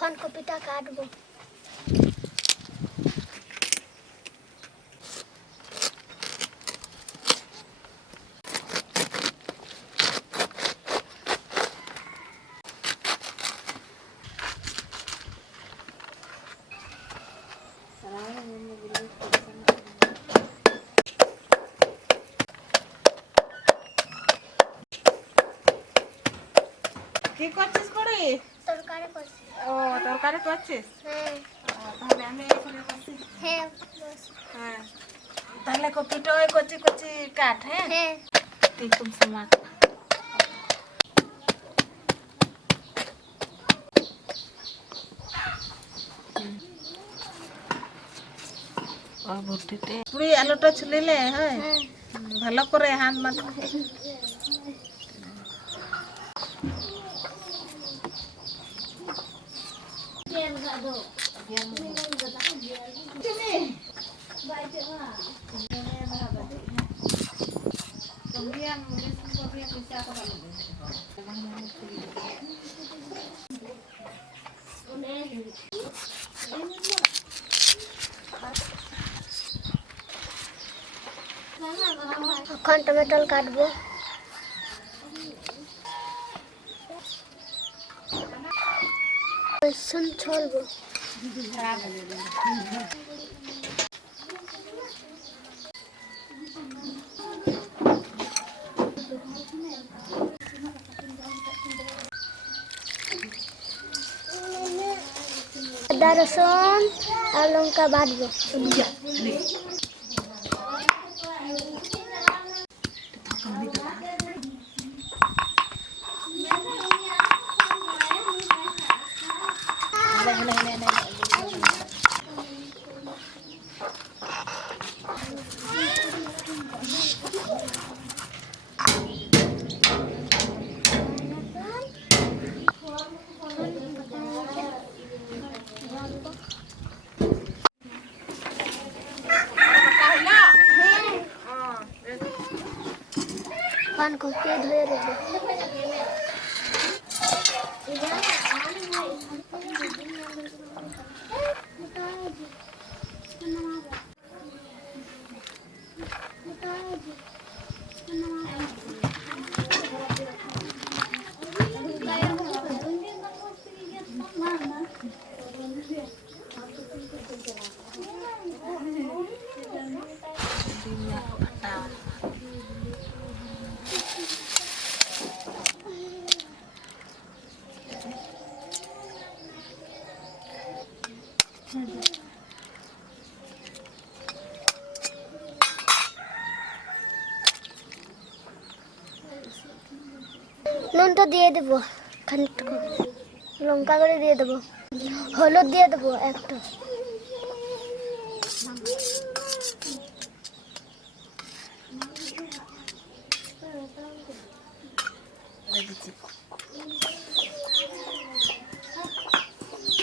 এখন কপিটা কাটবো। কি করছিস পড়ি? তরকারি করছি। ও তরকারি করছিস? হ্যাঁ। তাহলে আমি এখানে করছি। হ্যাঁ। হ্যাঁ তাহলে কপিটা ওই কচি কচি কাট। হ্যাঁ হ্যাঁ। তুই খুব স্মার্ট। ও বুটিতে পুরি আলুটা ছুলিলে হয় ভালো করে হাত মাখো। এখন টমেটো কাটবো। রসুন ছড়বো। আদা রসুন আর লঙ্কা বাটবো। পান কপি ধুয়ে দেবো। নুনটা দিয়ে দেবো খানিকটুকু, লঙ্কা করে দিয়ে দেবো, হলুদ দিয়ে দেবো একটু।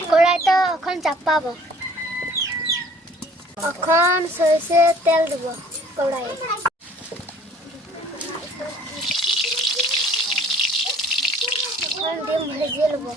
কড়াইটা এখন চাপাবো। এখন সরষের তেল দেবো কড়াইয়ে। এখন ডিম ভেজে নেবো।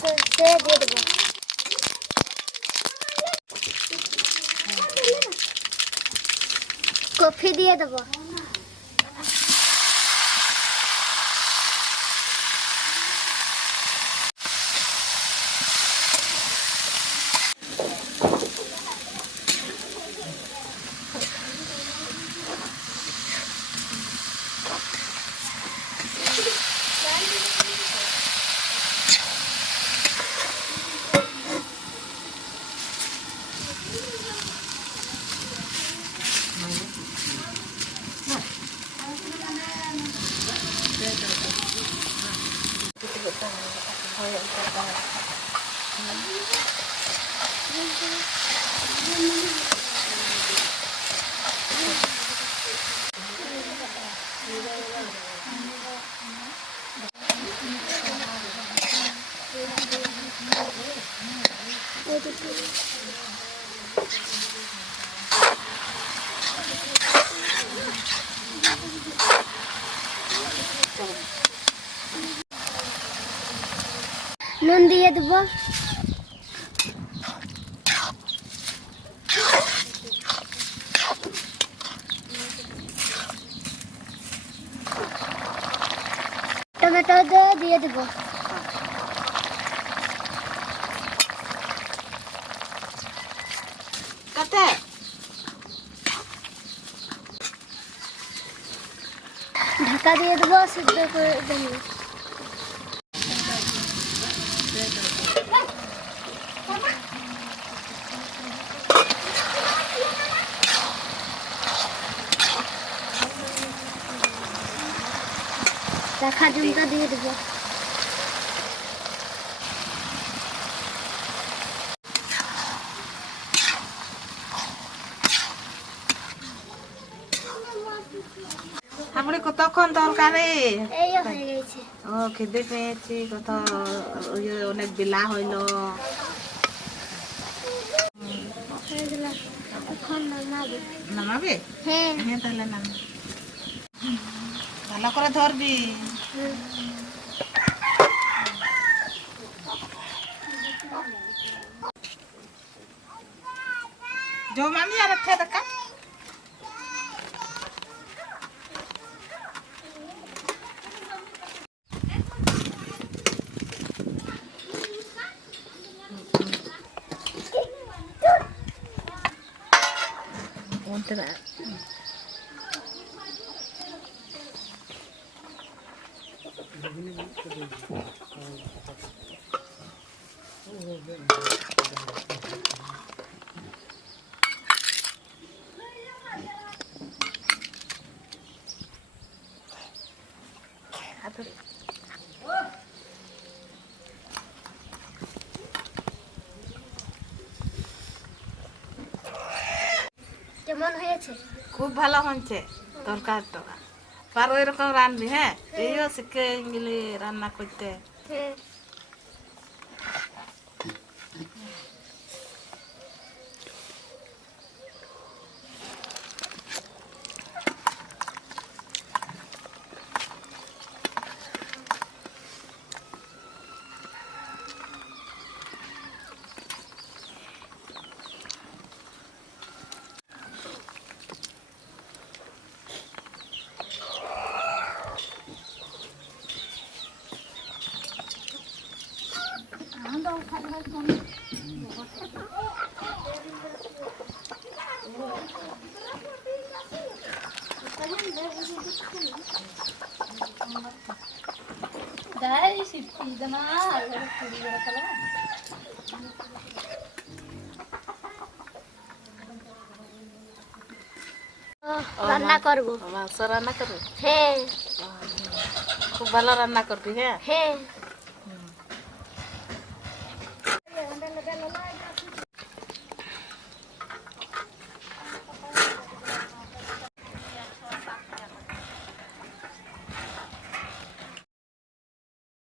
সরষে দিয়ে দেবো। কফি দিয়ে দেবো। নুন দিয়ে দেবো। টমেটো দিয়ে দেবো। কাটে ঢাকা দিয়ে দেবো, সিদ্ধ করে দেবো। রাখা ডিমটা দিয়ে দেবো। আপনি কতক্ষণ তরকারি? এই হয়ে গেছে। ও খেতে পেয়েছি, কত অনেক বেলা হইল। হয়ে গেল, এখন নামাবো। নামাবে? হ্যাঁ। হ্যাঁ তাহলে নাম ভালো করে ধরবি। जो मामी आ रखे तक কেমন হয়েছে? খুব ভালো হচ্ছে তরকারিটা। পারো এরকম রান্নবি? হ্যাঁ, এইও শিখে গেলি রান্না করতে। হ্যাঁ। রান্না করবো। মাংস রান্না করবি? হ্যাঁ। খুব ভালো রান্না করবি? হ্যাঁ। হ্যাঁ।